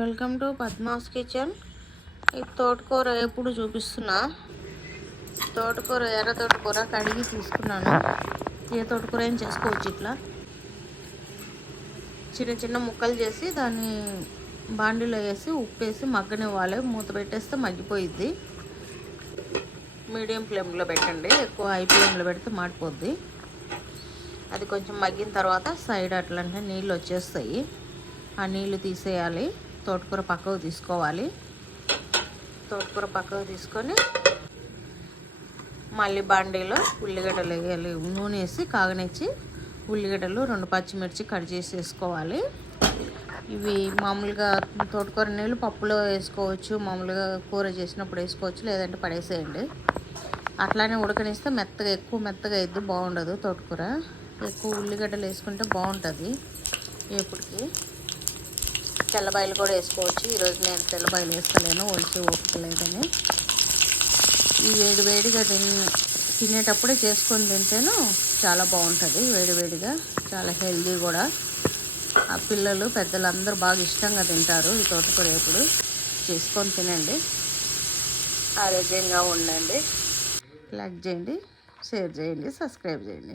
Welcome to Padma's kitchen. ఈ తోటకూర ఎప్పుడు చూపిస్తున్నా. తోటకూర ఎర్ర తోటకూర కడిగి తీసుకున్నాను. ఏ తోటకూర ఏం చేసుకోవచ్చు. ఇట్లా చిన్న చిన్న ముక్కలు చేసి దాన్ని బాండిలో వేసి ఉప్పేసి మగ్గనివ్వాలి. మూత పెట్టేస్తే మగ్గిపోయిద్ది. మీడియం ఫ్లేమ్లో పెట్టండి, ఎక్కువ హై ఫ్లేమ్లో పెడితే మాడిపోద్ది. అది కొంచెం మగ్గిన తర్వాత సైడ్ అట్లంటే నీళ్ళు వచ్చేస్తాయి. ఆ నీళ్ళు తీసేయాలి. తోటకూర పక్కకు తీసుకోవాలి. తోటకూర పక్కకు తీసుకొని మళ్ళీ బాండీలో ఉల్లిగడ్డలు వేయాలి. నూనె వేసి కాగనిచ్చి ఉల్లిగడ్డలు 2 పచ్చిమిర్చి కట్ చేసి వేసుకోవాలి. ఇవి మామూలుగా తోటకూర నీళ్ళు పప్పులో వేసుకోవచ్చు, మామూలుగా కూర చేసినప్పుడు వేసుకోవచ్చు, లేదంటే పడేసేయండి. అట్లానే ఉడకనిస్తే ఎక్కువ మెత్తగా అయితే బాగుండదు. తోటకూర ఎక్కువ ఉల్లిగడ్డలు వేసుకుంటే బాగుంటుంది. ఎప్పటికి తెల్లబాయలు కూడా వేసుకోవచ్చు. ఈరోజు నేను తెల్లబాయలు వేస్తలేను, ఒలిచి ఓపిక లేదని. ఈ వేడిగా తినేటప్పుడే చేసుకొని తింటేను చాలా బాగుంటుంది. వేడిగా చాలా హెల్దీ కూడా. ఆ పిల్లలు పెద్దలు అందరూ బాగా ఇష్టంగా తింటారు. ఈ తోటకూర ఎప్పుడు చేసుకొని తినండి, ఆరోగ్యంగా ఉండండి. లైక్ చేయండి, షేర్ చేయండి, సబ్స్క్రైబ్ చేయండి.